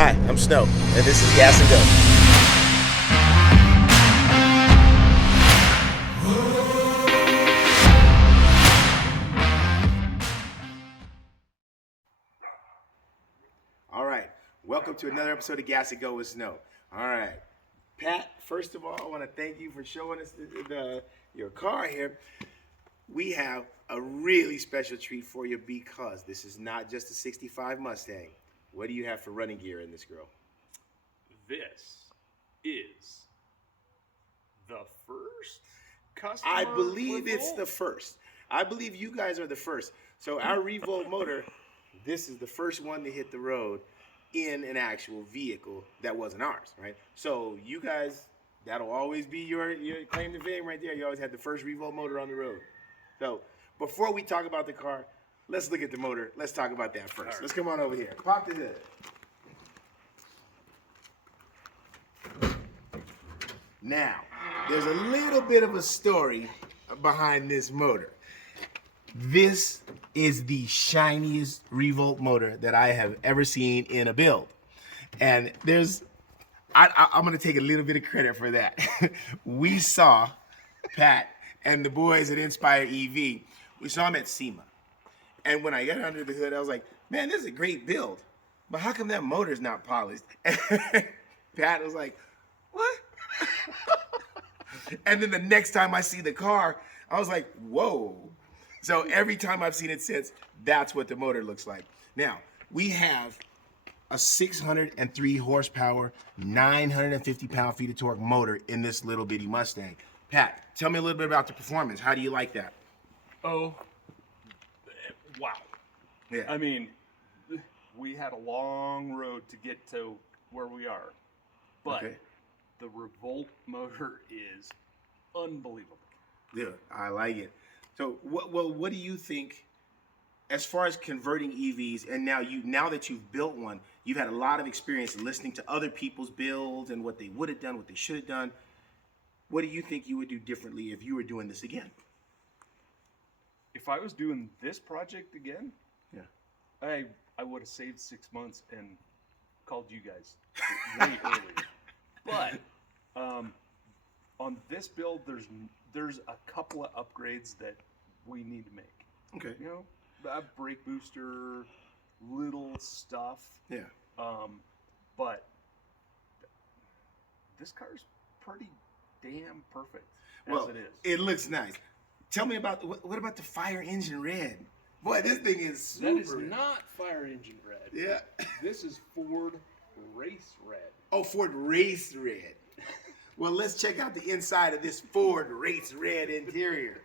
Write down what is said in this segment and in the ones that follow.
Hi, I'm Snow, and this is Gas and Go. All right, welcome to another episode of Gas and Go with Snow. All right, Pat, first of all, I want to thank you for showing us your car here. We have a really special treat for you because this is not just a 65 Mustang. What do you have for running gear in this girl? This is the first customer I believe Revolt? it's the first. I believe you guys are the first. So our Revolt motor, this is the first one to hit the road in an actual vehicle that wasn't ours, right? So you guys, that'll always be your claim to fame right there. You always had the first Revolt motor on the road. So before we talk about the car, let's look at the motor. Let's talk about that first. Right. Let's come on over here. Pop the hood. Now, there's a little bit of a story behind this motor. This is the shiniest Revolt motor that I have ever seen in a build. And I'm gonna take a little bit of credit for that. We saw Pat and the boys at Inspire EV, we saw them at SEMA. And when I got under the hood, I was like, man, this is a great build, but how come that motor's not polished? And Pat was like, what? And then the next time I see the car, I was like, whoa. So every time I've seen it since, that's what the motor looks like. Now, we have a 603 horsepower, 950 pound-feet of torque motor in this little bitty Mustang. Pat, tell me a little bit about the performance. How do you like that? Oh, wow. Yeah. I mean, we had a long road to get to where we are, but Okay. the Revolt motor is unbelievable. Yeah, I like it. So, what do you think, as far as converting EVs, and now that you've built one, you've had a lot of experience listening to other people's builds and what they would have done, what they should have done. What do you think you would do differently if you were doing this again? If I was doing this project again, Yeah. I would have saved 6 months and called you guys way earlier. But on this build, there's a couple of upgrades that we need to make. Okay. You know, a brake booster, little stuff. Yeah. But this car's pretty damn perfect as it is. It looks nice. Tell me about what about the fire engine red? Boy, this thing is super. That is not fire engine red. Yeah. This is Ford Race Red. Oh, Ford Race Red. Well, let's check out the inside of this Ford Race Red interior.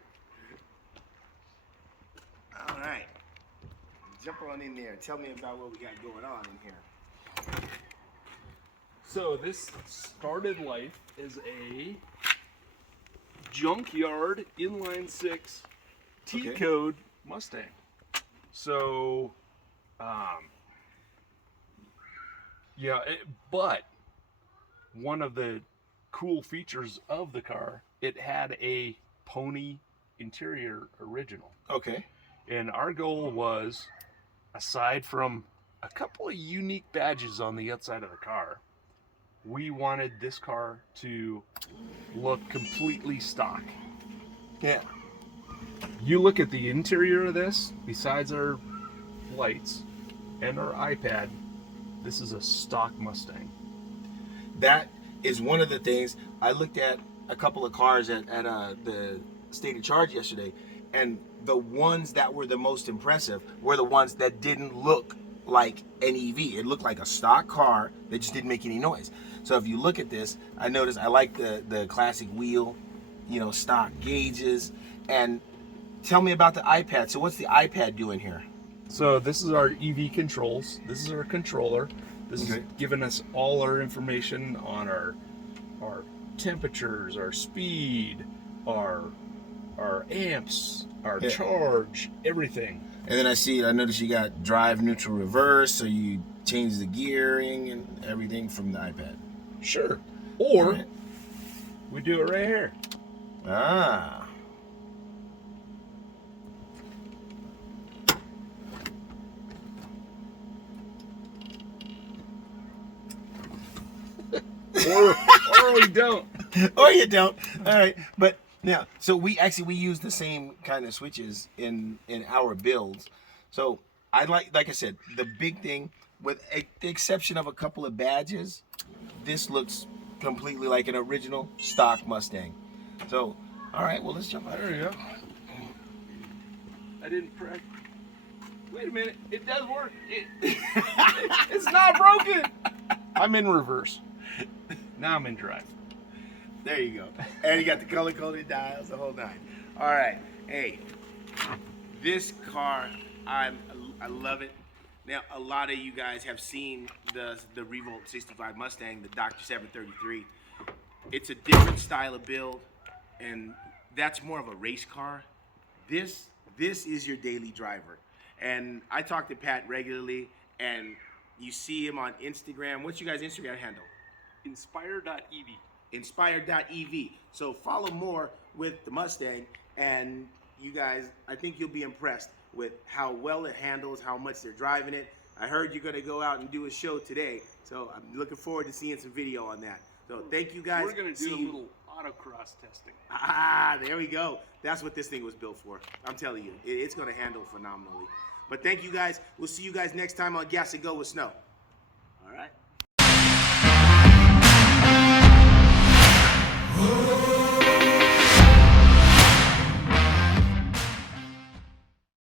All right. Jump on in there and tell me about what we got going on in here. So this started life as a junkyard inline six T Okay. code Mustang. So, but one of the cool features of the car, it had a pony interior original. Okay. And our goal was, aside from a couple of unique badges on the outside of the car, we wanted this car to look completely stock. Yeah. You look at the interior of this, besides our lights and our iPad, this is a stock Mustang. That is one of the things. I looked at a couple of cars at the State of Charge yesterday, and the ones that were the most impressive were the ones that didn't look like an EV. It looked like a stock car that just didn't make any noise. So if you look at this, I noticed I like the classic wheel, stock gauges. And tell me about the iPad. So what's the iPad doing here? So this is our EV controls. This is our controller. This is giving us all our information on our temperatures, our speed, our amps, our charge, everything. And then I noticed you got drive, neutral, reverse, so you change the gearing and everything from the iPad. Sure. Or we do it right here. Ah. or we don't. Or you don't. All right, but now, so we use the same kind of switches in our builds. So I like I said, the big thing, with the exception of a couple of badges, this looks completely like an original stock Mustang. So, all right, well, let's jump out. There you go. I didn't press. Wait a minute, it does work. It's not broken. I'm in reverse. Now I'm in drive. There you go. And you got the color-coded dials, the whole nine. All right, hey, this car, I love it. Now, a lot of you guys have seen the Revolt 65 Mustang, the Dr. 733. It's a different style of build, and that's more of a race car. This is your daily driver. And I talk to Pat regularly, and you see him on Instagram. What's your guys' Instagram handle? Inspire.ev. Inspire.ev. So follow more with the Mustang, and you guys, I think you'll be impressed with how well it handles, how much they're driving it. I heard you're going to go out and do a show today, so I'm looking forward to seeing some video on that. So thank you guys. We're going to do a little autocross testing. Ah, there we go. That's what this thing was built for. I'm telling you, it's going to handle phenomenally. But thank you guys. We'll see you guys next time on Gas and Go with Snow.